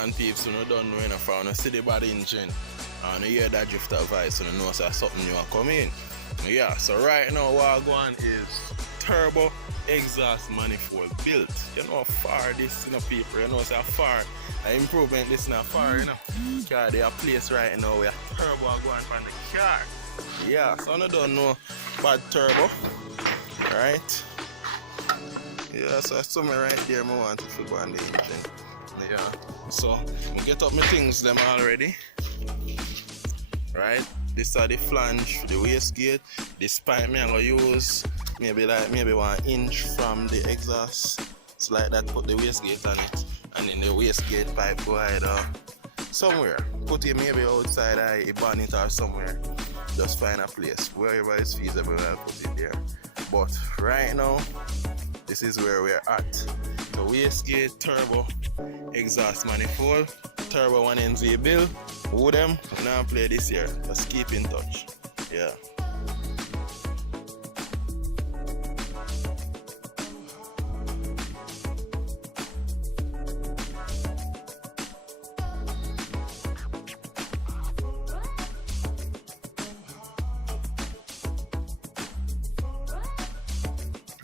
Wagwan peeps, you don't know enough from the city bad engine. And you hear that drifter voice, so you know so something new are coming. Yeah, so right now Wagwan is turbo exhaust manifold built. You know how far this, you know, people, you know, so far improvement this now far, you know. Car they are placed right now where turbo are going from the car. Yeah, so I don't know bad turbo. Right? Yeah, so somewhere right there I want to go on the engine. Yeah. So I get up my things them already. Right? This are the flange, the wastegate. This pipe I'm gonna use maybe 1 inch from the exhaust. It's like that, put the wastegate on it. And then the wastegate pipe go either somewhere. Put it maybe outside a bonnet or somewhere. Just find a place. Wherever it's feasible, I'll put it there. But right now, this is where we're at. So wastegate, turbo, exhaust manifold, turbo 1nz bill. Who them? Now play this here. Just keep in touch. Yeah.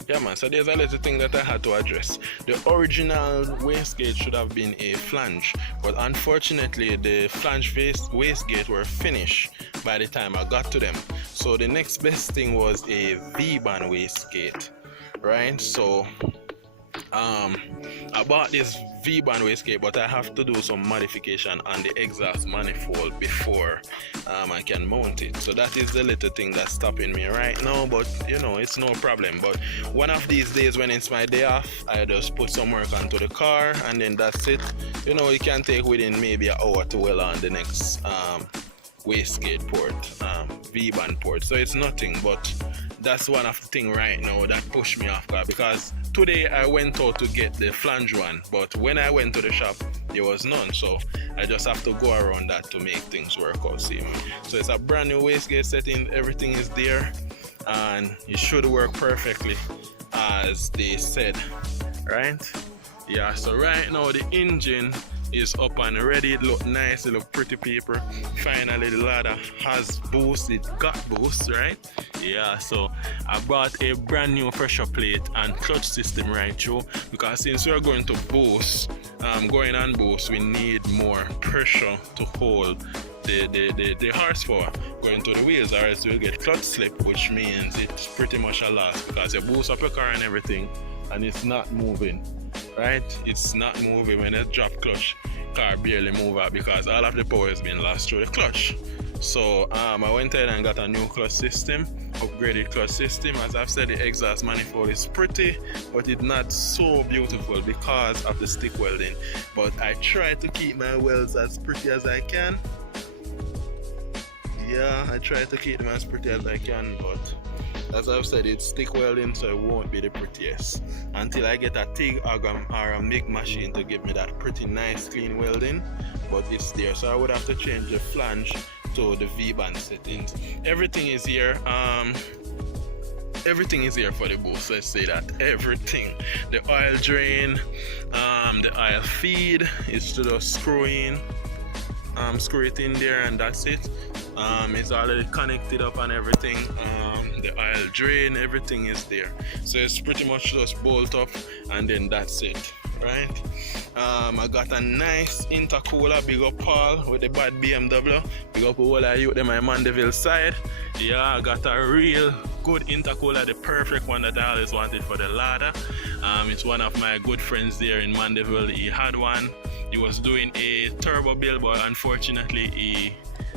Yeah man, so there's a little thing that I had to address. The original wastegate should have been a flange, but unfortunately the flange wastegate were finished by the time I got to them. So the next best thing was a V-band wastegate, right? So I bought this V-band wastegate, but I have to do some modification on the exhaust manifold before I can mount it. So that is the little thing that's stopping me right now, but you know, it's no problem. But one of these days when it's my day off, I just put some work onto the car and then that's it. You know, it can take within maybe an hour to well on the next wastegate port, V-band port. So it's nothing, but that's one of the things right now that pushed me off guard, because today I went out to get the flange one, but when I went to the shop there was none, so I just have to go around that to make things work out. See, so it's a brand new wastegate setting, everything is there and it should work perfectly as they said, right? Yeah, so right now the engine is up and ready. It look nice, it look pretty, people. Finally the Lada has boost, it got boost, right? Yeah, so I bought a brand new pressure plate and clutch system right through, because since we're going to boost, going on boost, we need more pressure to hold the horsepower going to the wheels, or else we'll get clutch slip, which means it's pretty much a loss, because you boost up your car and everything and it's not moving. Right, it's not moving. When it drop clutch, car barely move out because all of the power has been lost through the clutch. So I went ahead and got a new clutch system, upgraded clutch system. As I've said, the exhaust manifold is pretty, but it's not so beautiful because of the stick welding. But I try to keep my welds as pretty as I can. Yeah, I try to keep them as pretty as I can, but as I've said, it's stick welding, so it won't be the prettiest until I get a TIG or a MIG machine to give me that pretty nice clean welding. But it's there, so I would have to change the flange to the V-band settings. Everything is here. Everything is here for the boost. Let's say that everything. The oil drain, the oil feed is to just screw it in there, and that's it. It's already connected up and everything. The oil drain, everything is there, so it's pretty much just bolt up and then that's it, right? I got a nice intercooler, big up Paul with the bad BMW, big up all I use them my Mandeville side. Yeah, I got a real good intercooler, the perfect one that I always wanted for the Lada. It's one of my good friends there in Mandeville. He had one, he was doing a turbo build, but unfortunately he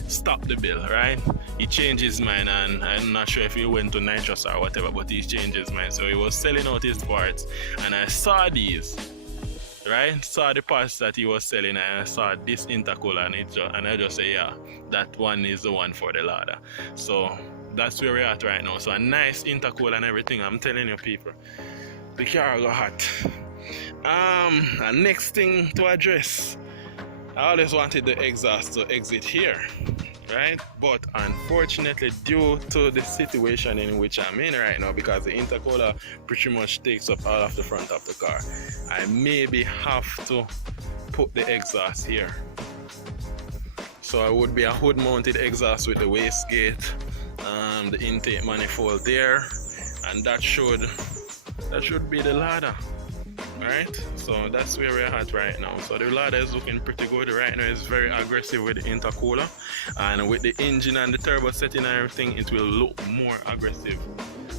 stopped the bill, right? He changed his mind, and I'm not sure if he went to nitrous or whatever, but he changed his mind, so he was selling out his parts, and I saw these, right? Saw the parts that he was selling, and I saw this intercooler, and I just say, yeah, that one is the one for the Lada. So that's where we're at right now. So a nice intercooler and everything. I'm telling you, people, the car got hot. And next thing to address, I always wanted the exhaust to exit here, right? But unfortunately, due to the situation in which I'm in right now, because the intercooler pretty much takes up all of the front of the car, I maybe have to put the exhaust here. So it would be a hood mounted exhaust with the wastegate, the intake manifold there, and that should be the Lada. Alright, so that's where we're at right now. So the Lada is looking pretty good right now. It's very aggressive with the intercooler, and with the engine and the turbo setting and everything, it will look more aggressive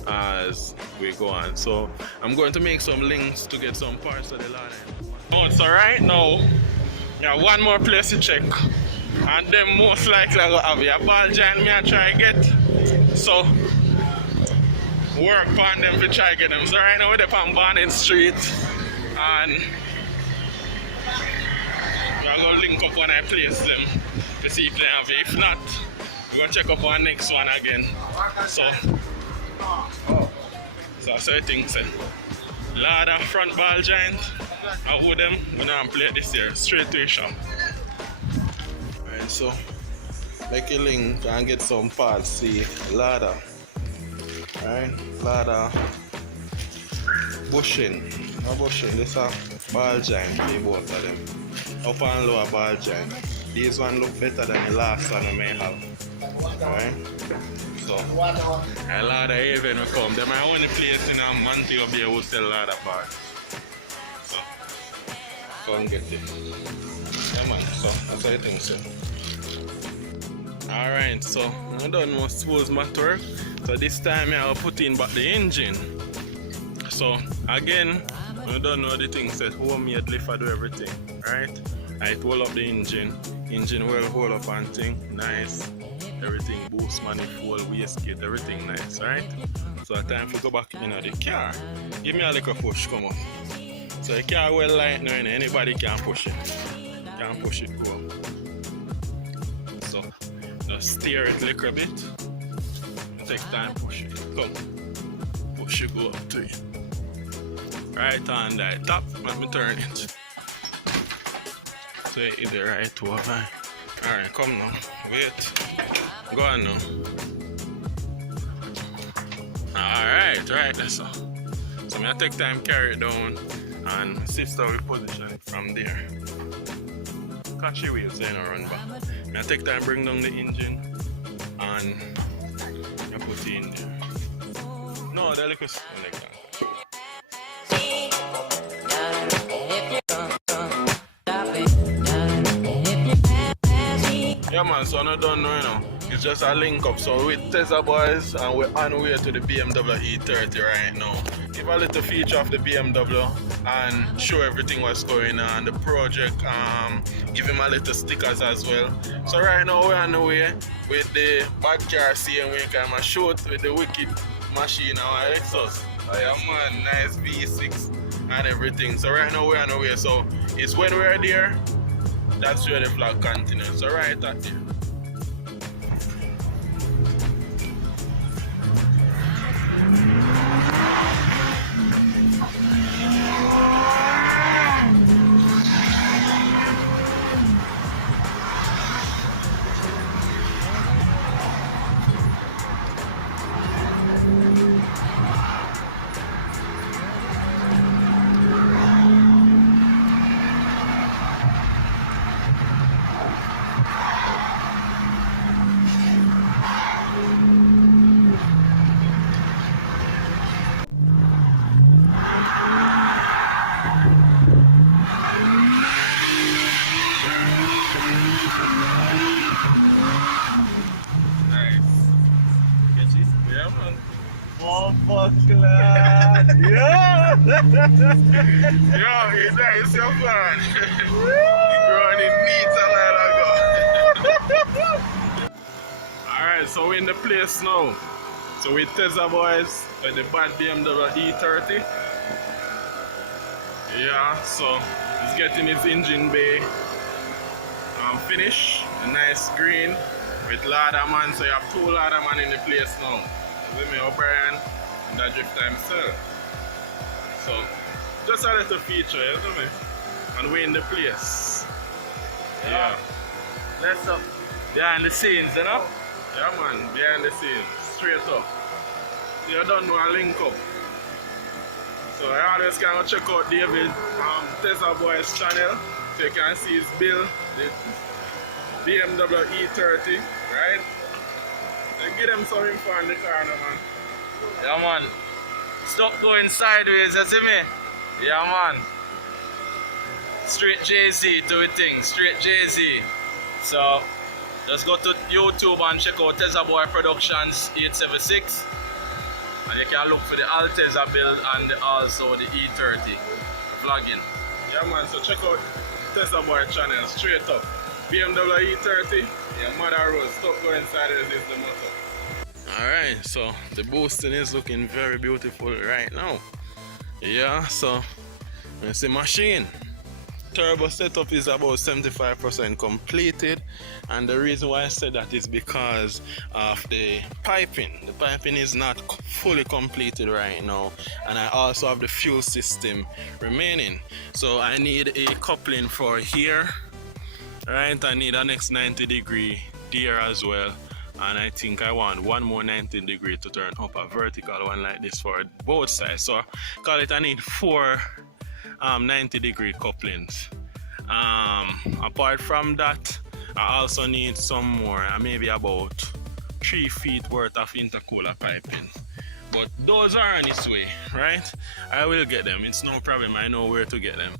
as we go on. So I'm going to make some links to get some parts of the Lada. Oh, so right now, yeah, one more place to check, and then most likely I go have a ball joint me I try get. So work on them to try get them. So right now we're on Barnet Street, and we're going to link up when I place them to see if they have it. If not, we're going to check up on next one again. So I think so. Lada front ball joint, I would them when I play this year straight to a shop. Alright, so make a link and get some parts. See Lada. Alright, Lada bushing. No bushing, this is a ball joint, the both of them. Up and lower ball joint. These one look better than the last one I may have. Alright. So a Lada even will come. They're my only place in a Montego Bay who sell Lada parts. So come get it. Yeah man, so that's how you think so. Alright, so I'm done with suppose motor. So this time I'll put in back the engine. So again, I don't know the thing says homemade lift I do everything. Right? I hold up the engine will hold up and thing, nice. Everything boost manifold, wastegate, everything nice, right? So it's time to go back in the car. Give me a little push, come on. So the car well light now, anybody can push it. Can push it go up. So just steer it a little bit. Take time, push it. Come. Push it go up to it. Right on that top, let me turn it. So it's the right over. Alright, come now. Wait. Go on now. Alright, right, that's all. So I'm gonna take time carry it down and see how we position it from there. Catch your wheels, so you don't run back. I'm gonna take time bring down the engine and I put it in there. No, that looks like that. Yeah man, so I don't know, you know. It's just a link up. So with tezzaboys and we're on way to the BMW E30 right now. Give a little feature of the BMW and show everything what's going on. The project, give him a little stickers as well. So right now we're on the way with the bad car seeing we can shoot with the wicked machine our Lexus. Yeah man, nice V6 and everything. So right now we're on the way. So it's when we're there, that's where the vlog continues. So right at here. Yeah! Yo, it's your plan. You're growing in neat a while ago. Alright, so we're in the place now. So with tezzaboys with the bad BMW E30. Yeah, so he's getting his engine bay finished. A nice green with Lada man. So you have two Lada man in the place now. With me, O'Brien, and that drift time himself. So, just a little feature, you know me? And we're in the place. Yeah. Let's up. Behind the scenes, you know? Yeah, man, behind the scenes. Straight up. So, you don't know a link up. So, I always can check out David Tezzaboys channel. So you can see his bill, the BMW E30, right? And give them some info on the car now, man. Yeah, man. Stop going sideways, you see me? Yeah, man. Straight Jay-Z do it thing, straight Jay-Z. So, just go to YouTube and check out Tezzaboy Productions 876. And you can look for the Altezza build and also the E30 vlogging. Yeah, man, so check out Tezzaboy channel straight up. BMW E30, yeah, Mother Rose, stop going sideways is the motto. Alright, so the boosting is looking very beautiful right now. Yeah, so it's a machine. Turbo setup is about 75% completed, and the reason why I said that is because of the piping. The piping is not fully completed right now, and I also have the fuel system remaining. So I need a coupling for here, right? I need a next 90-degree there as well, and I think I want one more 90-degree to turn up a vertical one like this for both sides. So call it I need 4 90-degree couplings. Apart from that, I also need some more, maybe about 3 feet worth of intercooler piping. But those are on its way, right? I will get them. It's no problem. I know where to get them.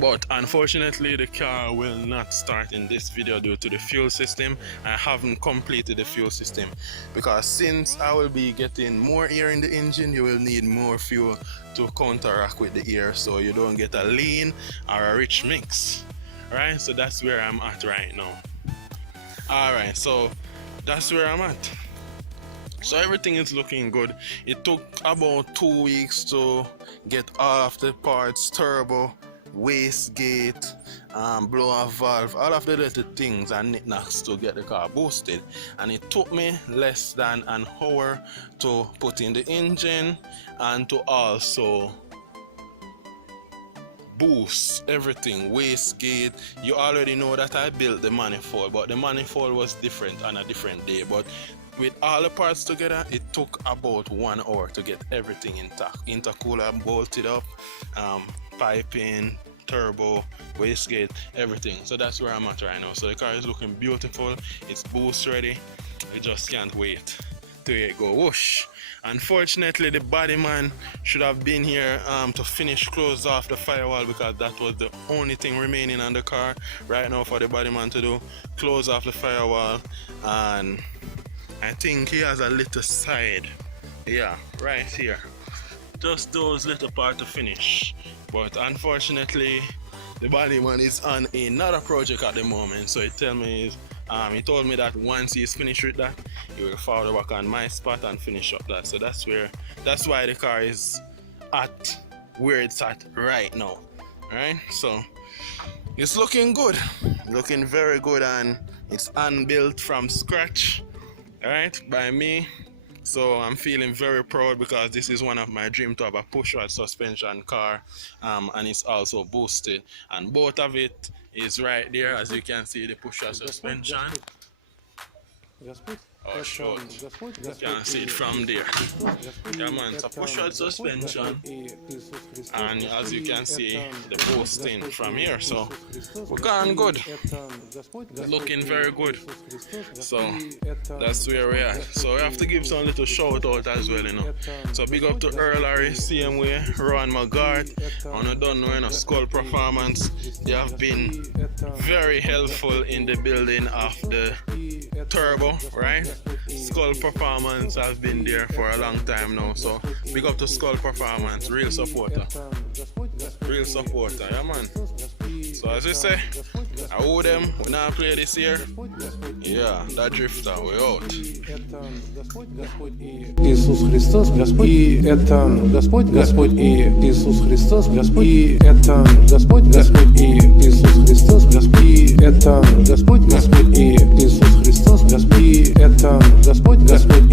But unfortunately, the car will not start in this video due to the fuel system. I haven't completed the fuel system because since I will be getting more air in the engine, you will need more fuel to counteract with the air, so you don't get a lean or a rich mix, right? So that's where I'm at right now. Alright, so that's where I'm at. So everything is looking good. It took about 2 weeks to get all of the parts, turbo, wastegate, blower valve, all of the little things and knickknacks to get the car boosted, and it took me less than an hour to put in the engine and to also boost everything. Wastegate, you already know that I built the manifold, but the manifold was different on a different day. But with all the parts together, it took about 1 hour to get everything intact. Intercooler bolted up, piping, turbo, wastegate, everything. So that's where I'm at right now. So the car is looking beautiful. It's boost ready. We just can't wait to it go whoosh. Unfortunately, the body man should have been here to finish close off the firewall, because that was the only thing remaining on the car right now for the body man to do. Close off the firewall, and I think he has a little side, yeah, right here. Just those little parts to finish. But unfortunately, the body man is on another project at the moment. So he told me that once he's finished with that, he will follow back on my spot and finish up that. So that's why the car is at where it's at right now. Alright, so it's looking good, looking very good, and it's unbuilt from scratch, alright, by me. So I'm feeling very proud because this is one of my dreams, to have a push-rod suspension car, and it's also boosted, and both of it is right there. As you can see, the push-rod suspension. Oh, sure. You can see it from there. Yeah, man, it's a push-rod suspension, and as you can see, the boosting from here. So we're going good, looking very good. So that's where we are. So we have to give some little shout out as well, you know. So big up to Earl Harry, same way, Ron McGart, and I don't know, you know, Skull Performance. They have been very helpful in the building of the turbo, right? Skull Performance has been there for a long time now, so big up to Skull Performance, real supporter, yeah, man. So as we say, I owe them, we now play this year. Yeah, that drifter, we out. Иисус Христос Господь, и это Господь, Господь и Иисус Христос Господь, и это Господь, Господь и Иисус Христос Господь, и это Господь, Господь и Иисус Христос Господь, и это Господь, Господь